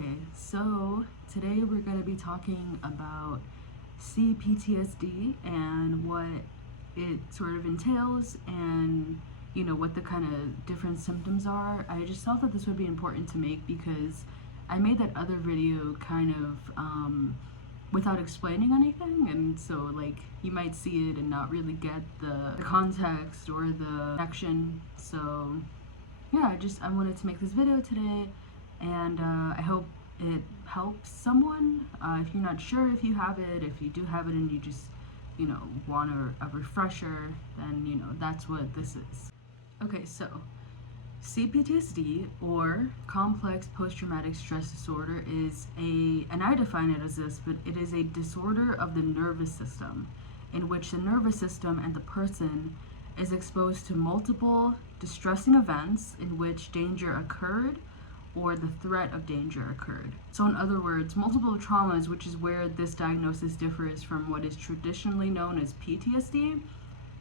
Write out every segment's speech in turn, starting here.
Okay, so today we're going to be talking about Cptsd and what it sort of entails and what the kind of different symptoms are. I just felt that this would be important to make because I made that other video kind of without explaining anything, and so you might see it and not really get the context or the connection. So yeah, I wanted to make this video today, and I hope it helps someone. If you're not sure if you have it, if you do have it and you just, want a refresher, then, that's what this is. Okay, so CPTSD, or complex post-traumatic stress disorder, is and I define it as this, but it is a disorder of the nervous system in which the nervous system and the person is exposed to multiple distressing events in which danger occurred or the threat of danger occurred. So in other words, multiple traumas, which is where this diagnosis differs from what is traditionally known as PTSD,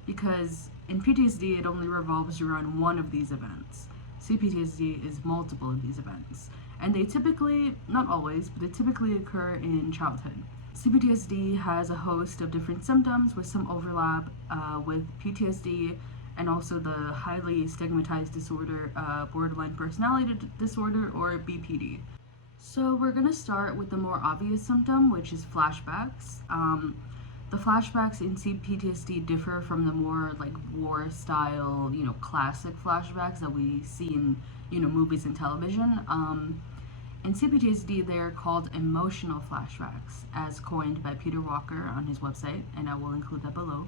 because in PTSD it only revolves around one of these events. CPTSD is multiple of these events, and they typically, not always, but they typically occur in childhood. CPTSD has a host of different symptoms with some overlap with PTSD and also the highly stigmatized disorder, borderline personality disorder, or BPD. So we're going to start with the more obvious symptom, which is flashbacks. The flashbacks in CPTSD differ from the more war style, classic flashbacks that we see in, movies and television. In CPTSD, they're called emotional flashbacks, as coined by Peter Walker on his website, and I will include that below,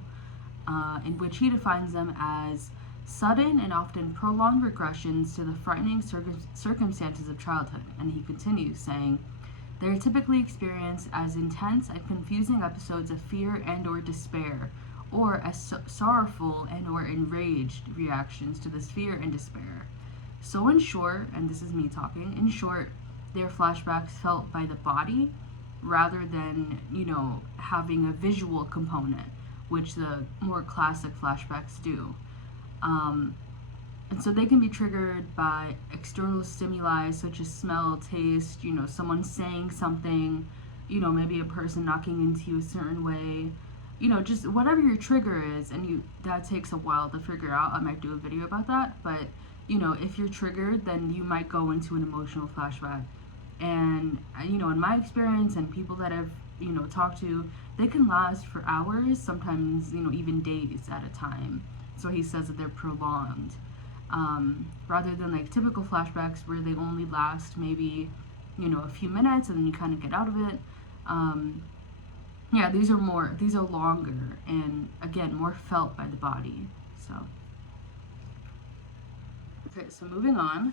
in which he defines them as sudden and often prolonged regressions to the frightening circumstances of childhood. And he continues saying, they are typically experienced as intense and confusing episodes of fear and or despair, or as sorrowful and or enraged reactions to this fear and despair. So in short, and this is me talking, in short, they are flashbacks felt by the body rather than, having a visual component, which the more classic flashbacks do. And so they can be triggered by external stimuli such as smell, taste, someone saying something, maybe a person knocking into you a certain way, just whatever your trigger is, and that takes a while to figure out. I might do a video about that, but if you're triggered, then you might go into an emotional flashback. And in my experience and people that I've talked to, they can last for hours, sometimes even days at a time. So he says that they're prolonged. Rather than typical flashbacks where they only last maybe a few minutes and then you kind of get out of it. Yeah, these are longer and again more felt by the body. So okay, so moving on.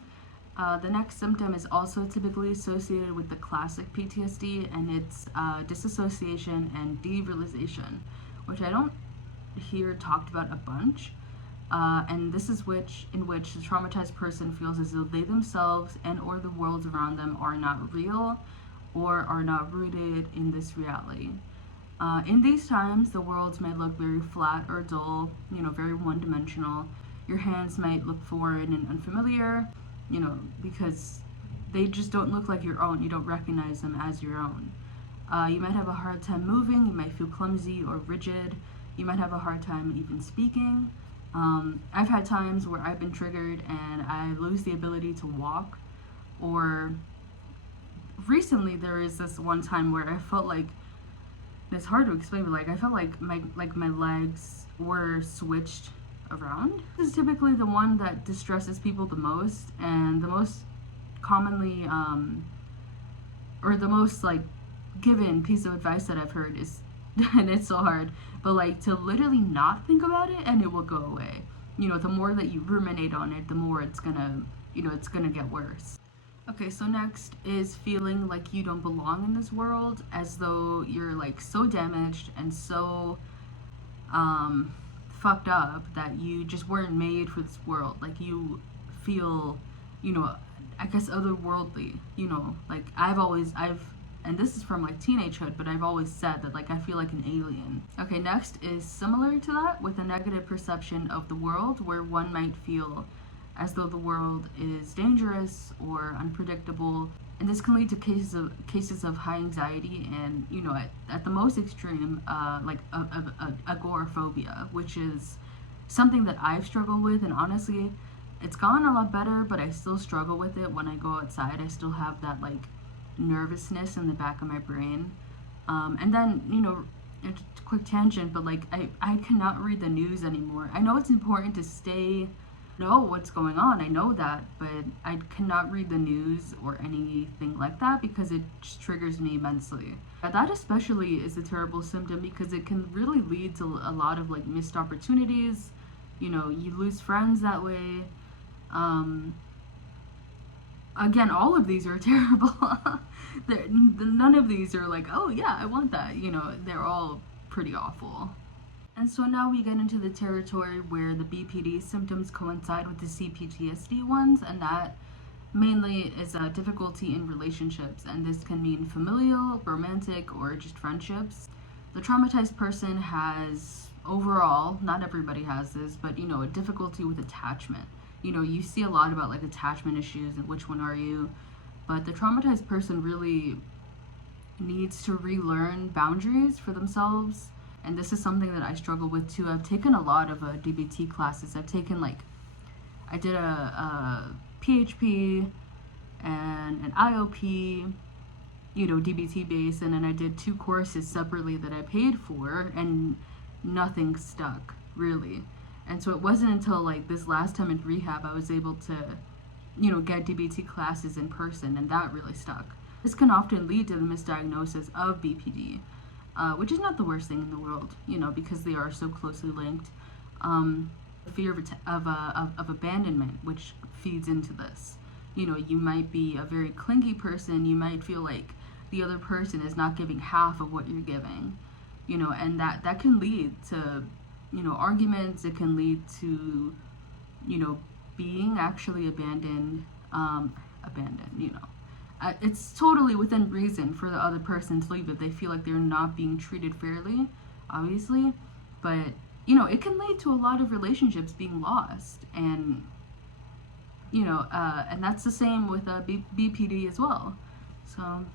The next symptom is also typically associated with the classic PTSD, and it's disassociation and derealization, which I don't hear talked about a bunch. And this is in which the traumatized person feels as though they themselves and or the world around them are not real or are not rooted in this reality. In these times, the world may look very flat or dull, very one-dimensional. Your hands might look foreign and unfamiliar, because they just don't look like your own. You don't recognize them as your own. You might have a hard time moving. You might feel clumsy or rigid. You might have a hard time even speaking. I've had times where I've been triggered and I lose the ability to walk, or recently there is this one time where I felt like, and it's hard to explain, but I felt like my legs were switched around. This is typically the one that distresses people the most, and the most commonly or the most given piece of advice that I've heard is and it's so hard, but to literally not think about it and it will go away. The more that you ruminate on it, the more it's gonna it's gonna get worse. Okay, so next is feeling like you don't belong in this world, as though you're so damaged and so fucked up that you just weren't made for this world. You feel, I guess otherworldly, I've and this is from teenagehood, but I've always said that I feel like an alien. Okay, next is similar to that, with a negative perception of the world, where one might feel as though the world is dangerous or unpredictable. And this can lead to cases of high anxiety and, at the most extreme, like agoraphobia, which is something that I've struggled with. And honestly, it's gotten a lot better, but I still struggle with it when I go outside. I still have that like nervousness in the back of my brain. And then, a quick tangent, but like I cannot read the news anymore. I know it's important to know what's going on. I know that, but I cannot read the news or anything like that because it just triggers me immensely. That especially is a terrible symptom because it can really lead to a lot of like missed opportunities. You lose friends that way. Again, all of these are terrible. None of these are like, oh yeah, I want that. They're all pretty awful. And so now we get into the territory where the BPD symptoms coincide with the CPTSD ones, and that mainly is a difficulty in relationships, and this can mean familial, romantic, or just friendships. The traumatized person has, overall, not everybody has this, but a difficulty with attachment. You see a lot about like attachment issues and which one are you, but the traumatized person really needs to relearn boundaries for themselves. And this is something that I struggle with too. I've taken a lot of DBT classes. I did a PHP and an IOP, DBT base, and then I did 2 courses separately that I paid for, and nothing stuck, really. And so it wasn't until like this last time in rehab I was able to, get DBT classes in person, and that really stuck. This can often lead to the misdiagnosis of BPD, which is not the worst thing in the world, because they are so closely linked. The fear of abandonment, which feeds into this. You might be a very clingy person. You might feel like the other person is not giving half of what you're giving, and that can lead to, arguments. It can lead to, being actually abandoned, it's totally within reason for the other person to leave if they feel like they're not being treated fairly, obviously, but it can lead to a lot of relationships being lost, and and that's the same with BPD as well. So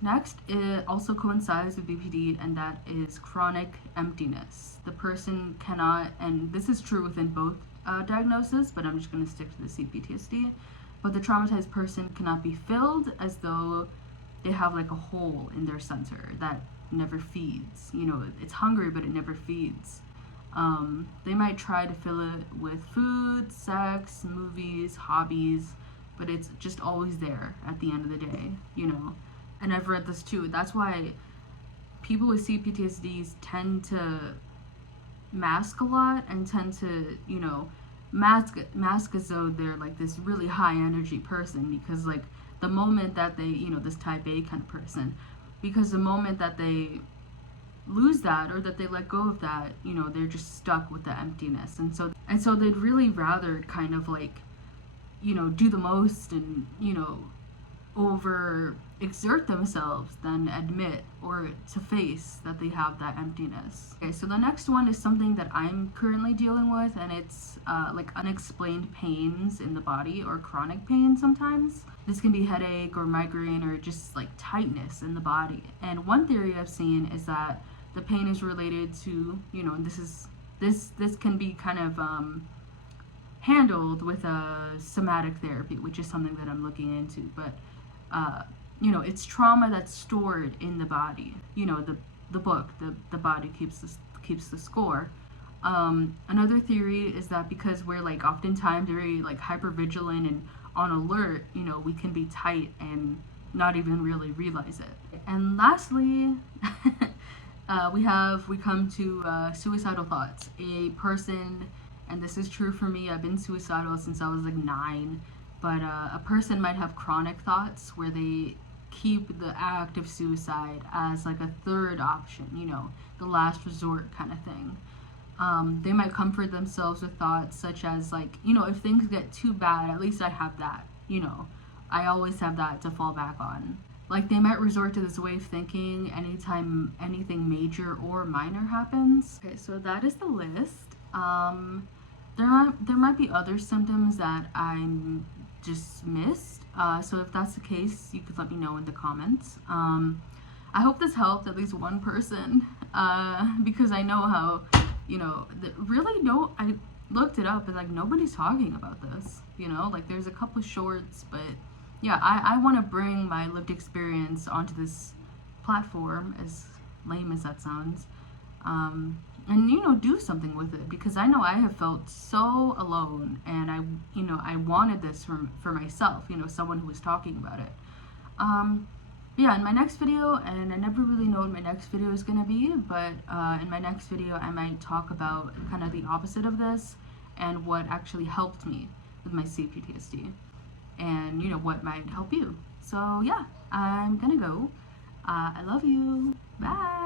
next, it also coincides with BPD, and that is chronic emptiness. The person cannot, and this is true within both diagnoses, but I'm just going to stick to the CPTSD, but the traumatized person cannot be filled, as though they have like a hole in their center that never feeds. It's hungry, but it never feeds. They might try to fill it with food, sex, movies, hobbies, but it's just always there at the end of the day, And I've read this too. That's why people with CPTSDs tend to mask a lot and tend to, mask as though they're like this really high energy person, because like the moment that they, this type A kind of person, because the moment that they lose that or that they let go of that, they're just stuck with the emptiness. And so they'd really rather kind of like, do the most and, over exert themselves than admit or to face that they have that emptiness. Okay, so the next one is something that I'm currently dealing with, and it's like unexplained pains in the body or chronic pain sometimes. This can be headache or migraine or just like tightness in the body. And one theory I've seen is that the pain is related to, and this can be kind of handled with a somatic therapy, which is something that I'm looking into, but it's trauma that's stored in the body. The book, the body keeps the score. Another theory is that because we're like oftentimes very like hyper vigilant and on alert, we can be tight and not even really realize it. And lastly, we come to suicidal thoughts. A person, and this is true for me, I've been suicidal since I was like 9, but a person might have chronic thoughts where they keep the act of suicide as like a third option, the last resort kind of thing. They might comfort themselves with thoughts such as like, if things get too bad, at least I have that, I always have that to fall back on. Like they might resort to this way of thinking anytime anything major or minor happens. Okay, so that is the list. there might be other symptoms that I just missed. So if that's the case, you could let me know in the comments. I hope this helped at least one person, because I know how, really no, I looked it up and like nobody's talking about this, like there's a couple shorts, but yeah, I want to bring my lived experience onto this platform, as lame as that sounds, and do something with it, because I know I have felt so alone, and I wanted this for myself, someone who was talking about it. Yeah, in my next video, and I never really know what my next video is going to be, but in my next video I might talk about kind of the opposite of this, and what actually helped me with my CPTSD, and what might help you. So yeah, I'm gonna go. I love you. Bye.